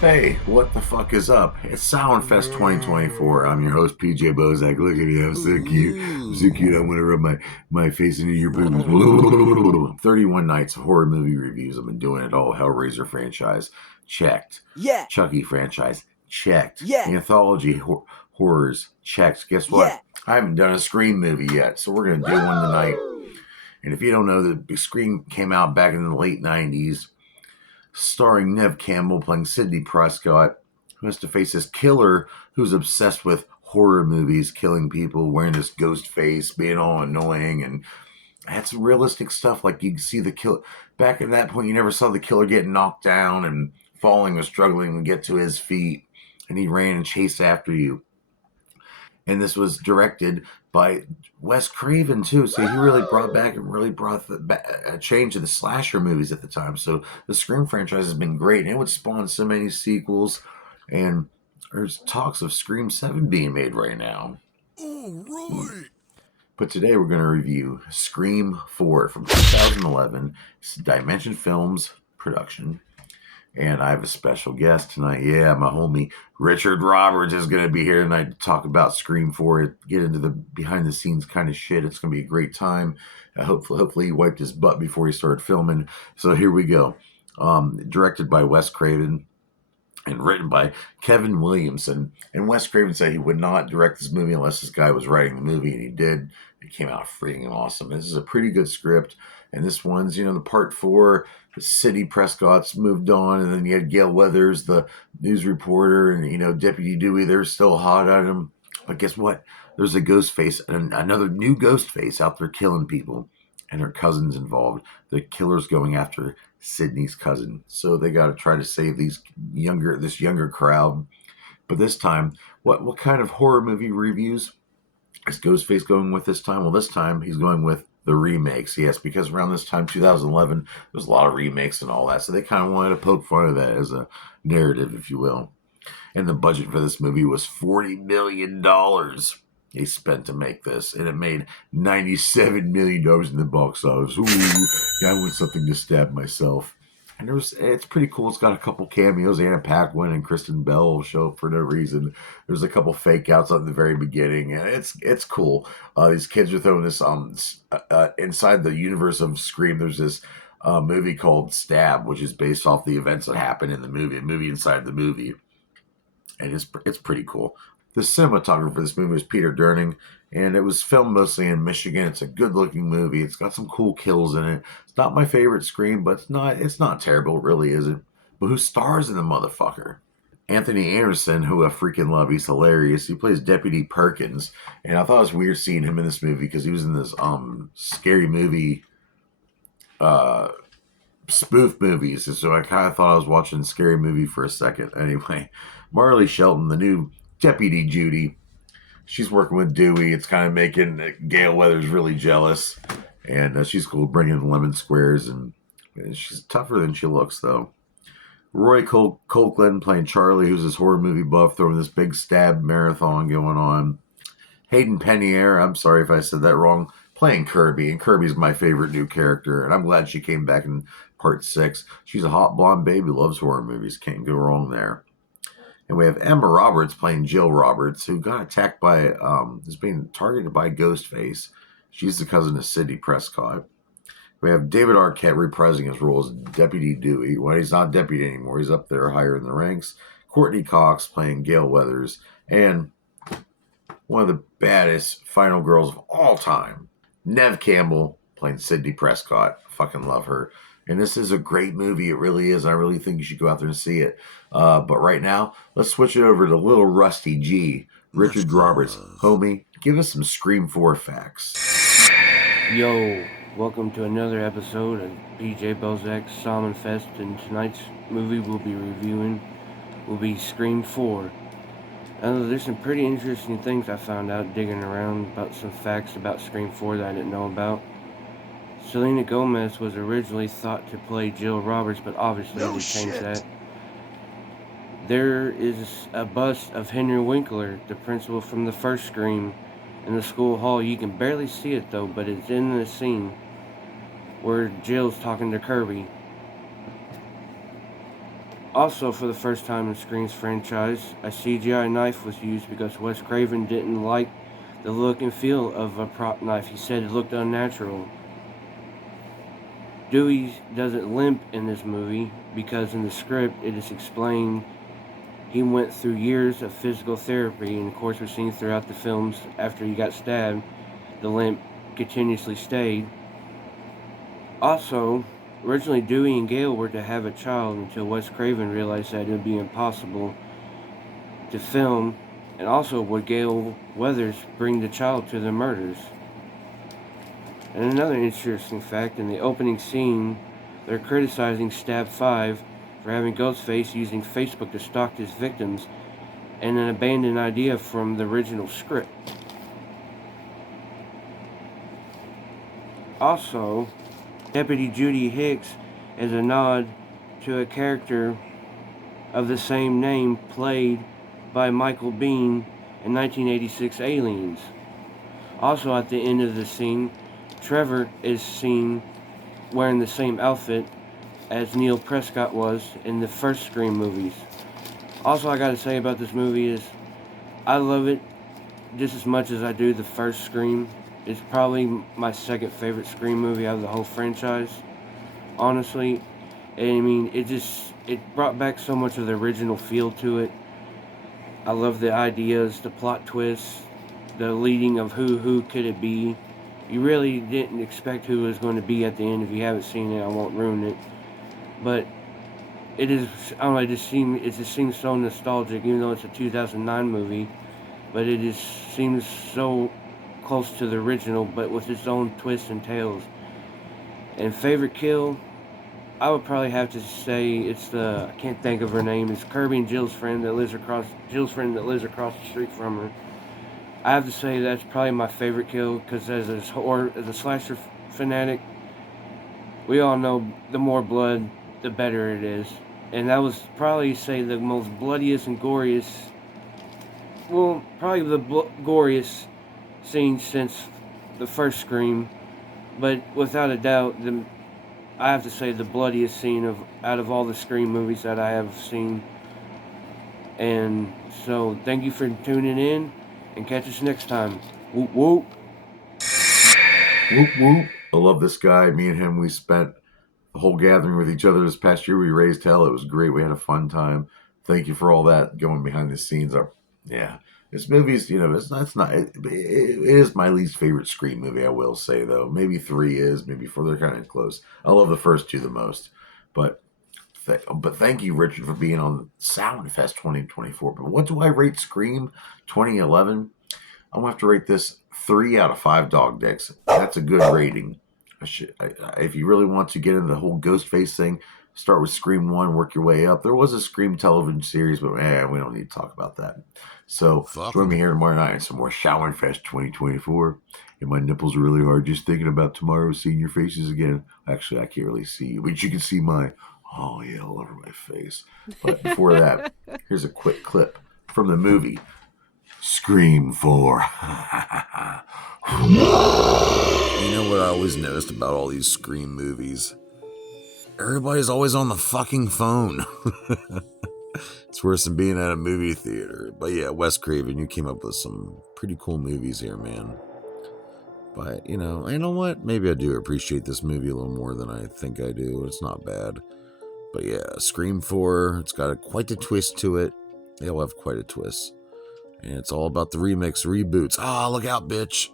Hey, what the fuck is up? It's SoundFest 2024. I'm your host, PJ Bozak. Look at me, I'm so cute. I'm so cute. Ooh. I'm gonna rub my face into your boobies. 31 nights of horror movie reviews. I've been doing it all. Hellraiser franchise, checked. Yeah, Chucky franchise, checked. yeah, Anthology horrors, checked. Guess yeah. what? I haven't done a Scream movie yet, so we're gonna do one tonight. And if you don't know, the Scream came out back in the late 90s, starring Nev Campbell playing Sidney Prescott, who has to face this killer who's obsessed with horror movies, killing people, wearing this ghost face, being all annoying, and had some realistic stuff. Like you can see the killer back at that point. You never saw the killer get knocked down and falling or struggling to get to his feet, and he ran and chased after you. And this was directed by Wes Craven too, so he really brought back and really brought a change to the slasher movies at the time. So the Scream franchise has been great, and it would spawn so many sequels. And there's talks of Scream 7 being made right now. All right. But today we're going to review Scream 4 from 2011. It's Dimension Films production. And I have a special guest tonight. Yeah, my homie Richard Roberts is going to be here tonight to talk about Scream 4, get into the behind the scenes kind of shit. It's going to be a great time. Hopefully he wiped his butt before he started filming. So here we go. Directed by Wes Craven and written by Kevin Williamson. And Wes Craven said he would not direct this movie unless this guy was writing the movie, and he did. It came out freaking awesome. This is a pretty good script. And this one's, the part four, the City Prescott's moved on, and then you had Gail Weathers, the news reporter, and, Deputy Dewey, they're still hot at him. But guess what? There's a ghost face, and another new ghost face out there killing people, and her cousin's involved. The killer's going after Sydney's cousin. So they got to try to save this younger crowd. But this time, what kind of horror movie reviews is Ghostface going with this time? Well, this time he's going with the remakes. Yes, because around this time, 2011, there's a lot of remakes and all that. So they kind of wanted to poke fun of that as a narrative, if you will. And the budget for this movie was $40 million they spent to make this, and it made $97 million in the box office. Ooh, yeah, I want something to stab myself. And it's pretty cool. It's got a couple cameos. Anna Paquin and Kristen Bell will show up for no reason. There's a couple fake outs at the very beginning, and it's cool. These kids are throwing this inside the universe of Scream. There's this movie called Stab, which is based off the events that happen in the movie, a movie inside the movie, and it's pretty cool. The cinematographer for this movie was Peter Durning, and it was filmed mostly in Michigan. It's a good-looking movie. It's got some cool kills in it. It's not my favorite Scream, but it's not terrible. It really isn't. But who stars in the motherfucker? Anthony Anderson, who I freaking love. He's hilarious. He plays Deputy Perkins, and I thought it was weird seeing him in this movie because he was in this scary movie uh spoof movies, and so I kind of thought I was watching a scary movie for a second. Anyway, Marley Shelton, the new Deputy Judy, she's working with Dewey. It's kind of making Gail Weathers really jealous, and she's cool bringing lemon squares, and she's tougher than she looks, though. Roy Copeland playing Charlie, who's this horror movie buff, throwing this big stab marathon going on. Hayden Panettiere, I'm sorry if I said that wrong, playing Kirby, and Kirby's my favorite new character, and I'm glad she came back in part 6. She's a hot blonde baby, loves horror movies, can't go wrong there. And we have Emma Roberts playing Jill Roberts, who got attacked by, is being targeted by Ghostface. She's the cousin of Sidney Prescott. We have David Arquette reprising his role as Deputy Dewey. Well, he's not deputy anymore. He's up there higher in the ranks. Courtney Cox playing Gail Weathers. And one of the baddest final girls of all time, Nev Campbell playing Sidney Prescott. Fucking love her. And this is a great movie. It really is. I really think you should go out there and see it. But right now, let's switch it over to little Rusty G. Let's Richard Roberts. go. Homie, give us some Scream 4 facts. Yo, welcome to another episode of PJ Bozak's Salmon Fest, and tonight's movie we'll be reviewing will be Scream 4. Now, there's some pretty interesting things I found out digging around about some facts about Scream 4 that I didn't know about. Selena Gomez was originally thought to play Jill Roberts, but obviously No they changed shit. that. There is a bust of Henry Winkler, the principal from the first Scream, in the school hall. You can barely see it though, but it's in the scene where Jill's talking to Kirby. Also, for the first time in Scream's franchise, a CGI knife was used because Wes Craven didn't like the look and feel of a prop knife. He said it looked unnatural. Dewey doesn't limp in this movie because in the script it is explained he went through years of physical therapy, and of course we're seeing throughout the films after he got stabbed, the limp continuously stayed. Also, originally Dewey and Gale were to have a child until Wes Craven realized that it would be impossible to film, and also would Gale Weathers bring the child to the murders. And another interesting fact, in the opening scene, they're criticizing Stab 5 for having Ghostface using Facebook to stalk his victims, and an abandoned idea from the original script. Also, Deputy Judy Hicks is a nod to a character of the same name played by Michael Biehn in 1986 Aliens. Also, at the end of the scene, Trevor is seen wearing the same outfit as Neil Prescott was in the first Scream movies. Also, I gotta say about this movie is I love it just as much as I do the first Scream. It's probably my second favorite Scream movie out of the whole franchise, honestly. And I mean, it brought back so much of the original feel to it. I love the ideas, the plot twists, the leading of who could it be. You really didn't expect who it was going to be at the end. If you haven't seen it, I won't ruin it. But it is, I don't know, it just seems so nostalgic, even though it's a 2009 movie. But it just seems so close to the original, but with its own twists and tales. And favorite kill, I would probably have to say it's I can't think of her name. It's Kirby and Jill's friend that lives across the street from her. I have to say that's probably my favorite kill because as a slasher fanatic, we all know the more blood, the better it is. And that was probably, say, the most bloodiest and goriest, well, probably the goriest scene since the first Scream. But without a doubt, I have to say the bloodiest scene out of all the Scream movies that I have seen. And so, thank you for tuning in, and catch us next time. Whoop whoop. Whoop whoop. I love this guy. Me and him, we spent the whole gathering with each other this past year. We raised hell. It was great. We had a fun time. Thank you for all that going behind the scenes. Yeah, this movie's, it is my least favorite Scream movie, I will say, though. Maybe 3 is, maybe 4. They're kind of close. I love the first 2 the most. But thank you, Richard, for being on Soundfest 2024. But what do I rate Scream 2011? I'm going to have to rate this 3 out of 5 dog dicks. That's a good rating. If you really want to get into the whole Ghostface thing, start with Scream 1, work your way up. There was a Scream television series, but we don't need to talk about that. So join me here tomorrow night in some more Showerfest 2024. And my nipples are really hard just thinking about tomorrow, seeing your faces again. Actually, I can't really see you, but you can see mine. Oh, yeah, all over my face. But before that, here's a quick clip from the movie Scream 4. You know what I always noticed about all these Scream movies? Everybody's always on the fucking phone. It's worse than being at a movie theater. But yeah, Wes Craven, you came up with some pretty cool movies here, man. But, you know what? Maybe I do appreciate this movie a little more than I think I do. It's not bad. But yeah, Scream 4, it's got quite a twist to it. They all have quite a twist. And it's all about the remix reboots. Ah, look out, bitch.